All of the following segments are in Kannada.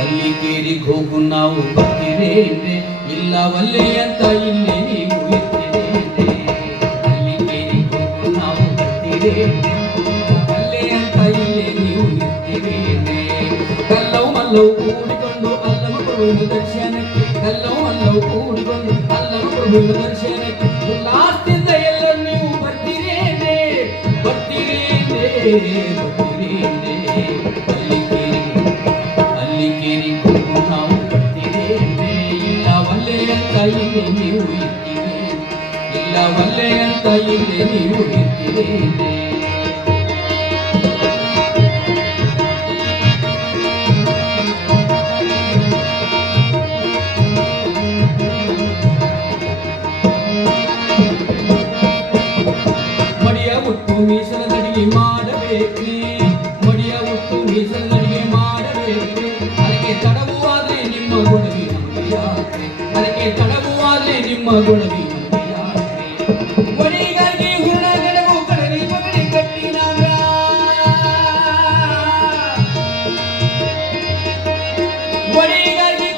ಅಲ್ಲಿ ಕೇರಿಗೆ ಹೋಗು ನಾವು ಬರ್ತಿರೇನೆ, ಇಲ್ಲವಲ್ಲೇ ಅಂತ ಇಲ್ಲೇ ನೀವು ಇರ್ತಿರೇನೆ. ಅಲ್ಲಿ ಕೇರಿಗೆ ಹೋಗು ನಾವು ಬರ್ತಿರೇನೆ, ಅಲ್ಲೇ ಅಂತ ಇಲ್ಲೇ ನೀವು ಇರ್ತಿರೇನೆ. ಕಲ್ಲವು ಮಲ್ಲವು ಕೂಡಿಕೊಂಡು ಅಲ್ಲಮ ಪ್ರಭುವಿನ ದರ್ಶನಕ್ಕೆ, ಕಲ್ಲವು ಮಲ್ಲವು ಕೂಡಿಕೊಂಡು ಅಲ್ಲಮ ಪ್ರಭುವಿನ ದರ್ಶನಕ್ಕೆ ಉಲ್ಲಾಸದಿಂದ ಎಲ್ಲ ನೀವು ಬರ್ತಿರೇನೆ, ಬರ್ತಿರೇನೆ, ಬರ್ತಿರೇನೆ. ಅಲ್ಲಿ ಕೇರಿಗೆ ಹೋಗು ನಾವು ಬರ್ತಿರೇನೆ, ಇಲ್ಲವಲ್ಲೇ ಅಂತ ಇಲ್ಲೇ ನೀವು ಇರ್ತಿರೇನೆ, ಇಲ್ಲವಲ್ಲೇ ಅಂತ ಇಲ್ಲೇ ನೀವು ಇರ್ತಿರೇನೆ. ಮಡಿಯ ಉಟ್ಟು ಮೀಸಲದಡಿಗೆ ಮಾಡಬೇಕ್ರಿ, ಮಡಿಯ ಉಟ್ಟು ಮೀಸಲದಡಿಗೆ ಮಾಡಬೇಕ್ರಿ. ಅದಕ್ಕೆ ತಡವುವಾದ್ರೆ ನಿಮ್ಮ ಗೊಡವಿ ನಮಗೆ ಯಾತ್ರೆ, ಅದಕ್ಕೆ ತಡವುವಾದ್ರೆ ನಿಮ್ಮ ಗೊಡವಿ ನಮಗೆ ಯಾತ್ರೆ. ಒಡೆಗಾಗಿ ಹುಣ ಗಡವು ಕಡಲಿ ಪಗಡಿ ಕಟ್ಟಿನಾಗ, ಒಡೆಗಾಗಿ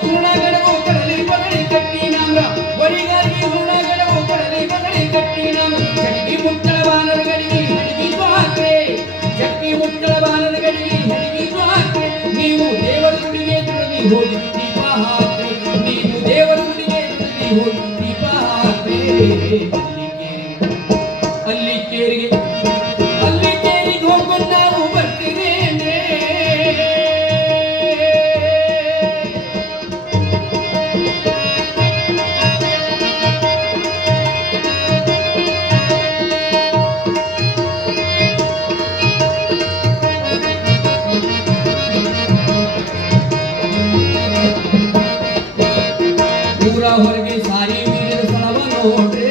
ಹುಣ ಗಡವು ಕಡಲಿ ಪಗಡಿ ಕಟ್ಟಿನಾಗ, ಒಡೆಗಾಗಿ ಹುಣ ಗಡವು ಕಡಲಿ ಪಗಡಿ ಕಟ್ಟಿನಾಗ. ಚಟ್ಟಿ ಮುಟ್ಟಳ ಬಾನರ ಗಡಿಗೆ ಹಡಗಿತು ಹಾಕ್ರೆ, ಚಟ್ಟಿ ಮುಟ್ಟಳ ಬಾನರ ಗಡಿಗೆ ಹಡಗಿತು ಹಾಕ್ರೆ. ನೀವು ದೇವರ ಗುಡಿಗೆ ತುಳದಿ ಹೋಗಿ ದೀಪ ಹಾಕ್ರೆ, ನೀವು ದೇವರ ಗುಡಿಗೆ ತುಳದಿ ಹೋಗಿ ದೀಪ ಹಾಕ್ರೆ. ಅಲ್ಲಿ ಕೇರಿಗೆ ಅಲ್ಲಿ ಕೇರಿಗೆ ಹೋಗು ನಾವು ಬರ್ತಿರೇನೆ. ಊರ ಹೊರಗೆ ಸಾರಿ ಮೀರಿದ ಸ್ಥಳವ ನೋಡ್ರಿ,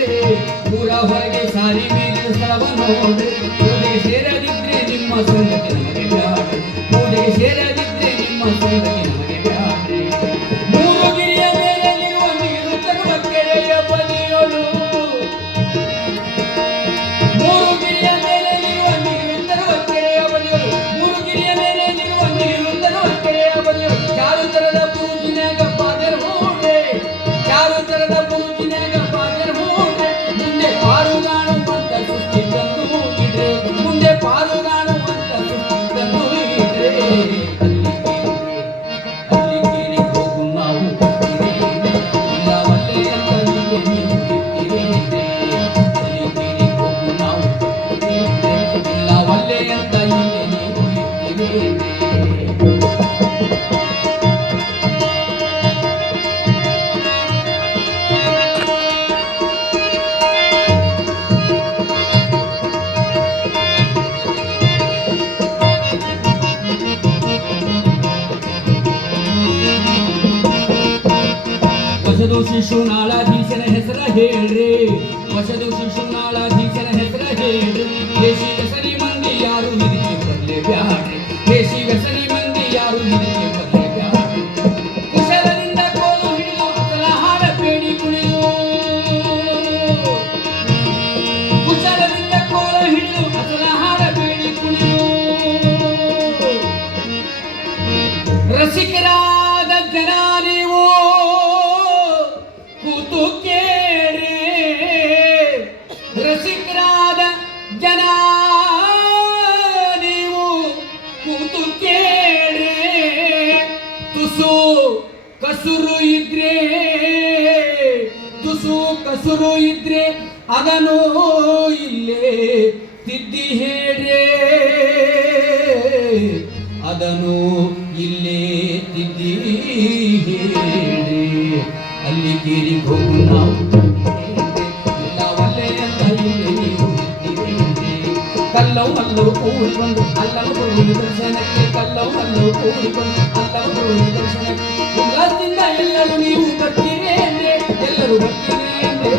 ಊರ ಹೊರಗೆ ಸಾರಿ ಮೀರಿದ ಸ್ಥಳವ ನೋಡ್ರಿ. ಪೂಜೆಗೆ ಸೇರದಿದ್ರೆ ನಿಮ್ಮ ಸಂಗತಿ ನಮಗೆ ಬ್ಯಾಡ್ರಿ, ಪೂಜೆಗೆ ಸೇರದಿದ್ರೆ ನಿಮ್ಮ ಸಂಗತಿ ನಮಗೆ ಬ್ಯಾಡ್ರಿ. ಮೂರು ಗಿರಿಯ ಮೇಲೆಲ್ಲಿರುವ ನೀರು ತರುವ ಕೆರೆಯ ಬದಿಯೊಳು, ಮೂರು ಗಿರಿಯ ಮೇಲೆಲ್ಲಿರುವ ನೀರು ತರುವ ಕೆರೆಯ ಬದಿಯೊಳು, ಮೂರು ಗಿರಿಯ ಮೇಲೆಲ್ಲಿರುವ ನೀರು ತರುವ ಕೆರೆಯ ಬದಿಯೊಳು. ಚಾರು ತರದ ಬೂಜಿನಾಗ ಪಾದರ ಹೋಡ್ರೆ, ಚಾರು ತರದ ಬೂಜಿನಾಗ ಪಾದರ ಹೋಡ್ರೆ. ಮುಂದೆ ಪಾರುಗಾಣುವಂತ ಸೃಷ್ಟಿ ತಂದು ಇಡ್ರೆ, ಮುಂದೆ ಪಾರುಗಾಣುವಂತ ಸೃಷ್ಟಿ ತಂದು ಇಡ್ರೆ. ಅಲ್ಲಿ ಕೇರಿಗೆ ಹೋಗು ನಾವು ಬರ್ತಿರೇನೆ, ಇಲ್ಲವಲ್ಲೇ ಅಂತ ಇಲ್ಲೇ ನೀವು ಇರ್ತಿರೇನೆ. ಅಲ್ಲಿ ಕೇರಿಗೆ ಹೋಗು ನಾವು ಬರ್ತಿರೇನೆ, ಇಲ್ಲವಲ್ಲೇ ಅಂತ ಇಲ್ಲೇ ನೀವು ಇರ್ತಿರೇನೆ. ಹೊಸದು ಶಿಶುನಾಳಾಧೀಶನ ಹೆಸರ ಹೇಳ್ರಿ, ಹೊಸದು ಶಿಶುನಾಳಾಧೀಶನ ಹೆಸರ ಹೇಳ್ರಿ. ದೇಶಿ ವ್ಯಸನಿ ಮಂದಿ ಯಾರು ಇದಕ್ಕೆ ಬರಲೇ ಬ್ಯಾಡ್ರಿ, ದೇಶಿ ವ್ಯಸನಿ ಮಂದಿ ಯಾರು ಇದಕ್ಕೆ ಬರಲೇ ಬ್ಯಾಡ್ರಿ. ಕುಶಲದಿಂದ ಕೋಲು ಹಿಡಿದು ಅಸಲ ಹಾಡ ಬೇಡಿ ಕುಣಿದು, ಕುಶಲದಿಂದ ಕೋಲ ಹಿಡಿದು ಅಸಲ ಹಾಡ ಬೇಡಿ ಕುಣಿದು. ರಸಿಕರಾದ ಜನ ನೀವು ಕೂತು ಕೇಳ್ರಿ, ರಸಿಕರಾದ ಜನ ನೀವು ಕೂತು ಕೇಳ್ರಿ. ತುಸು ಕಸುರು ಇದ್ರೆ, ತುಸು ಕಸುರು ಇದ್ರೆ ಅದನ್ನು ಇಲ್ಲೇ ತಿದ್ದಿ ಹೇಳ್ರೆ, ಅದನ್ನು ಇಲ್ಲೇ ತಿದ್ದಿ ಹೇಳ್ರಿ. ಅಲ್ಲಿ ಕೇರಿಗೆ ಹೋಗು ನಾವು ಬರ್ತಿರೇನೆ, ಇಲ್ಲವಲ್ಲೇ ಅಂತ ಇಲ್ಲೇ ನೀವು ಇರ್ತಿರೇನೆ. ಕಲ್ಲವು ಮಲ್ಲವು ಕೂಡಿಕೊಂಡು ಅಲ್ಲವ ಪ್ರಭುವಿನ ದರ್ಶನಕ್ಕೆ, ಕಲ್ಲವು ಮಲ್ಲವು ಕೂಡಿಕೊಂಡು ಅಲ್ಲವ ಪ್ರಭುವಿನ ದರ್ಶನಕ್ಕೆ ಉಲ್ಲಾಸದಿಂದ ಎಲ್ಲರೂ ನೀವು ಬರ್ತಿರೇನೆ, ಎಲ್ಲರೂ ಬರ್ತಿರೇನೆ.